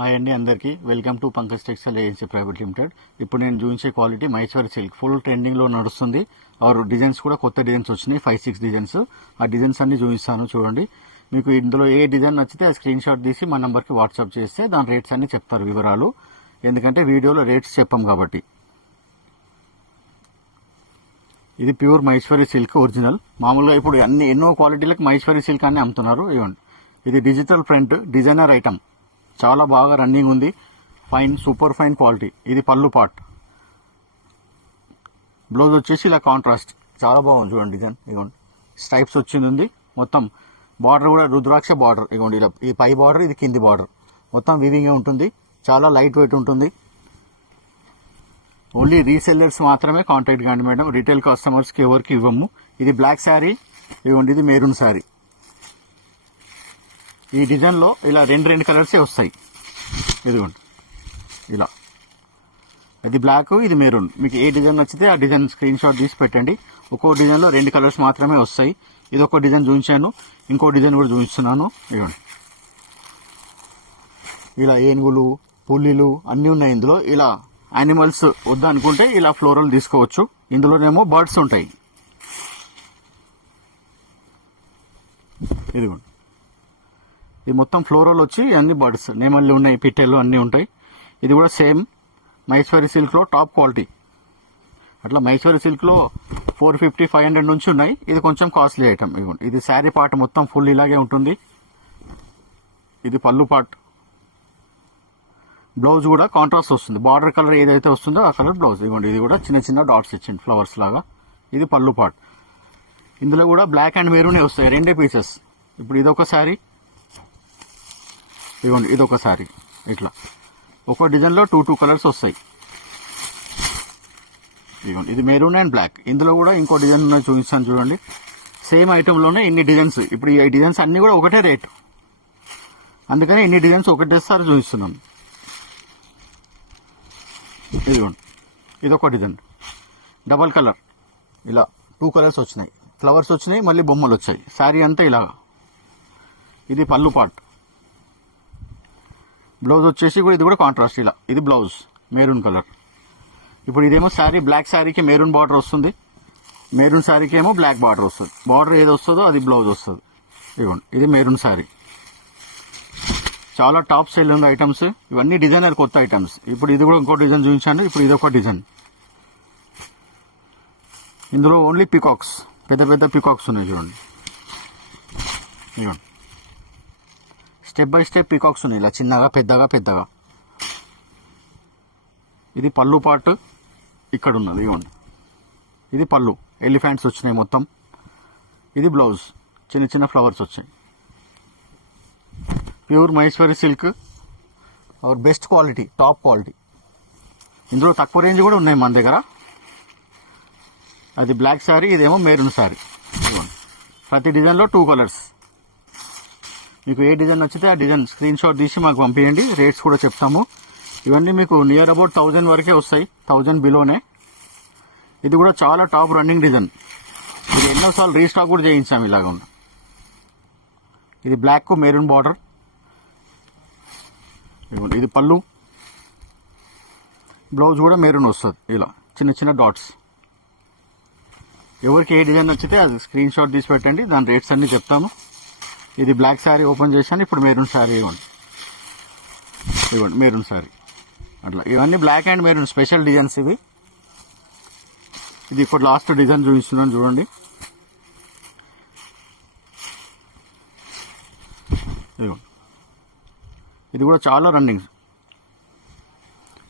Hi అండి, అందరికీ welcome to Pankaj textile agency private limited. ఇప్పుడు నేను చూపించే క్వాలిటీ మహేశ్వరి సిల్క్ ఫుల్ ట్రెండింగ్లో నడుస్తుంది. ఆర్ డిజైన్స్ కూడా కొత్త డిజైన్స్ వచ్చినాయి, 5-6 డిజైన్స్. ఆ డిజైన్స్ అన్ని చూపిస్తాను చూడండి. మీకు ఇందులో ఏ డిజైన్ నచ్చితే ఆ స్క్రీన్ షాట్ తీసి మా నెంబర్కి వాట్సాప్ చేస్తే దాని రేట్స్ అన్ని చెప్తారు, వివరాలు. ఎందుకంటే వీడియోలో రేట్స్ చెప్పాం కాబట్టి. ఇది ప్యూర్ మహేశ్వరి సిల్క్ ఒరిజినల్. మామూలుగా ఇప్పుడు ఎన్నో క్వాలిటీలకు మహేశ్వరి సిల్క్ అని అమ్ముతున్నారు. ఇవ్వండి, ఇది డిజిటల్ ప్రింట్ డిజైనర్ ఐటమ్, చాలా బాగా రన్నింగ్ ఉంది. Fine, super fine quality. ఇది పళ్ళు పార్ట్. బ్లౌజ్ వచ్చేసి ఇలా కాంట్రాస్ట్, చాలా బాగుంది చూడండి డిజైన్. ఇదిగోండి, స్ట్రైప్స్ వచ్చింది. మొత్తం బార్డర్ కూడా రుద్రాక్ష బార్డర్. ఇదిగోండి, ఇలా ఈ పై బార్డర్, ఇది కింది బార్డర్, మొత్తం వీవింగ్ ఉంటుంది. చాలా లైట్ వెయిట్ ఉంటుంది. ఓన్లీ రీసెల్లర్స్ మాత్రమే కాంటాక్ట్ కాండి మేడం, రిటైల్ కస్టమర్స్కి ఎవరికి ఇవ్వము. ఇది బ్లాక్ శారీ, ఇదిగోండి ఇది మెరూన్ శారీ. ఈ డిజైన్లో ఇలా రెండు కలర్సే వస్తాయి. ఇదిగోండి ఇలా, ఇది బ్లాక్, ఇది మెరూన్. మీకు ఏ డిజైన్ నచ్చితే ఆ డిజైన్ స్క్రీన్ షాట్ తీసి పెట్టండి. ఒక్కో డిజైన్లో 2 కలర్స్ మాత్రమే వస్తాయి. ఇది ఒక డిజైన్ చూపించాను, ఇంకో డిజైన్ కూడా చూపిస్తున్నాను. ఇదిగోండి, ఇలా ఏనుగులు, పుల్లిలు అన్నీ ఉన్నాయి ఇందులో. ఇలా యానిమల్స్ వద్దనుకుంటే ఇలా ఫ్లోరల్ తీసుకోవచ్చు. ఇందులోనేమో బర్డ్స్ ఉంటాయి. ఇదిగోండి, ఇది మొత్తం ఫ్లోరల్ వచ్చి అన్ని బర్డ్స్, నేమళ్ళు ఉన్నాయి, పిట్టెలు అన్నీ ఉంటాయి. ఇది కూడా సేమ్ మహేశ్వరి సిల్క్లో టాప్ క్వాలిటీ. అట్లా మహేశ్వరి సిల్క్లో 450-500 నుంచి ఉన్నాయి. ఇది కొంచెం కాస్ట్లీ ఐటమ్. ఇదిగోండి, ఇది శారీ పార్ట్ మొత్తం ఫుల్ ఇలాగే ఉంటుంది. ఇది పళ్ళు పార్ట్. బ్లౌజ్ కూడా కాంట్రాస్ట్ వస్తుంది. బార్డర్ కలర్ ఏదైతే వస్తుందో ఆ కలర్ బ్లౌజ్. ఇదిగోండి, ఇది కూడా చిన్న డాట్స్ ఇచ్చింది ఫ్లవర్స్ లాగా. ఇది పళ్ళు పార్ట్. ఇందులో కూడా బ్లాక్ అండ్ మెరూనే వస్తాయి, 2 పీసెస్. ఇప్పుడు ఇదొక శారీ, ఇదిగోండి ఇదొక శారీ. ఇట్లా ఒక డిజైన్లో 2 కలర్స్ వస్తాయి. ఇదిగోండి, ఇది మెరూన్ అండ్ బ్లాక్. ఇందులో కూడా ఇంకో డిజైన్ ఉన్నాయి, చూపిస్తాను చూడండి. సేమ్ ఐటెంలోనే ఇన్ని డిజైన్స్. ఇప్పుడు ఈ డిజైన్స్ అన్ని కూడా ఒకటే రేట్, అందుకని ఇన్ని డిజైన్స్ ఒకటేసారి చూపిస్తున్నాను. ఇదిగోండి, ఇదొక డిజైన్ డబల్ కలర్. ఇలా 2 కలర్స్ వచ్చినాయి, ఫ్లవర్స్ వచ్చినాయి, మళ్ళీ బొమ్మలు వచ్చాయి. శారీ అంతా ఇలాగా. ఇది పళ్ళు పార్ట్. బ్లౌజ్ వచ్చేసి కూడా ఇది కూడా కాంట్రాస్ట్. ఇలా ఇది బ్లౌజ్ మెరూన్ కలర్. ఇప్పుడు ఇదేమో శారీ, బ్లాక్ శారీకి మెరూన్ బార్డర్ వస్తుంది, మెరూన్ శారీకి ఏమో బ్లాక్ బార్డర్ వస్తుంది. బార్డర్ ఏది వస్తుందో అది బ్లౌజ్ వస్తుంది. ఇదిగోండి, ఇది మెరూన్ శారీ. చాలా టాప్ సేల్ ఉంది ఐటమ్స్. ఇవన్నీ డిజైనర్ కొత్త ఐటమ్స్. ఇప్పుడు ఇది కూడా ఇంకో డిజైన్ చూపించాను. ఇప్పుడు ఇది ఒక డిజైన్. ఇందులో ఓన్లీ పికాక్స్, పెద్ద పికాక్స్ ఉన్నాయి చూడండి. ఇదిగోండి, స్టెప్ బై స్టెప్ పికాక్స్ ఉన్నాయి, ఇలా చిన్నగా పెద్దగా. ఇది పళ్ళు పార్ట్ ఇక్కడ ఉన్నది. ఇవ్వండి, ఇది పళ్ళు, ఎలిఫెంట్స్ వచ్చినాయి మొత్తం. ఇది బ్లౌజ్, చిన్న ఫ్లవర్స్ వచ్చాయి. Pure Maheshwari silk, our best quality, top quality. ఇందులో తక్కువ రేంజ్ కూడా ఉన్నాయి మన దగ్గర. అది బ్లాక్ శారీ, ఇదేమో మెరూన్ శారీ. ప్రతి డిజైన్లో 2 కలర్స్. మీకు ఏ డిజైన్ నచ్చితే ఆ డిజైన్ స్క్రీన్ షాట్ తీసి మాకు పంపించండి. రేట్స్ కూడా చెప్తాము. ఇవన్నీ మీకు నియర్ అబౌట్ 1000 వరకే వస్తాయి, 1000 బిలోనే. ఇది కూడా చాలా టాప్ రన్నింగ్ డిజైన్. ఇది ఎన్నోసార్లు రీస్టాక్ కూడా చేయించాము ఇలాగ ఉన్న. ఇది బ్లాక్ మెరూన్ బార్డర్. ఇది పళ్ళు, బ్లౌజ్ కూడా మెరూన్ వస్తుంది. ఇలా చిన్న డాట్స్. ఎవరికి ఏ డిజైన్ నచ్చితే అది స్క్రీన్ షాట్ తీసి పెట్టండి, దాని రేట్స్ అన్ని చెప్తాము. ఇది బ్లాక్ శారీ ఓపెన్ చేశాను. ఇప్పుడు మెరూన్ శారీ. ఇవ్వండి మెరూన్ శారీ. అట్లా ఇవన్నీ black and maroon special designs ఇవి. ఇది ఇప్పుడు లాస్ట్ డిజైన్ చూపిస్తున్నాను చూడండి. ఇవ్వండి, ఇది కూడా చాలా రన్నింగ్,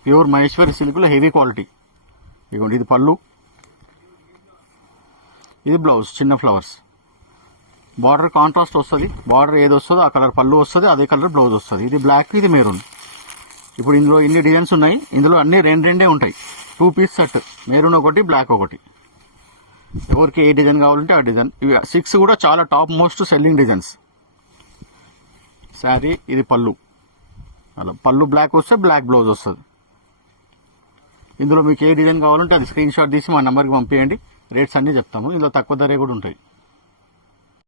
ప్యూర్ మహేశ్వరి సిల్క్లో హెవీ క్వాలిటీ. ఇవ్వండి, ఇది పళ్ళు, ఇది బ్లౌజ్, చిన్న ఫ్లవర్స్. బార్డర్ కాంట్రాస్ట్ వస్తుంది. బార్డర్ ఏది వస్తుందో ఆ కలర్ పళ్ళు వస్తుంది, అదే కలర్ బ్లౌజ్ వస్తుంది. ఇది బ్లాక్, ఇది మెరూన్. ఇప్పుడు ఇందులో ఇన్ని డిజైన్స్ ఉన్నాయి. ఇందులో అన్ని 2 ఉంటాయి. 2 పీస్ సెట్, మెరూన్ ఒకటి, బ్లాక్ ఒకటి. ఎవరికి ఏ డిజైన్ కావాలంటే ఆ డిజైన్. ఇవి 6 కూడా చాలా top most selling designs. Sari, ఇది పళ్ళు. అలా పళ్ళు బ్లాక్ వస్తే బ్లాక్ బ్లౌజ్ వస్తుంది. ఇందులో మీకు ఏ డిజైన్ కావాలంటే అది స్క్రీన్ షాట్ తీసి మా నెంబర్కి పంపించండి. రేట్స్ అన్నీ చెప్తాము. ఇందులో తక్కువ ధరే కూడా ఉంటాయి.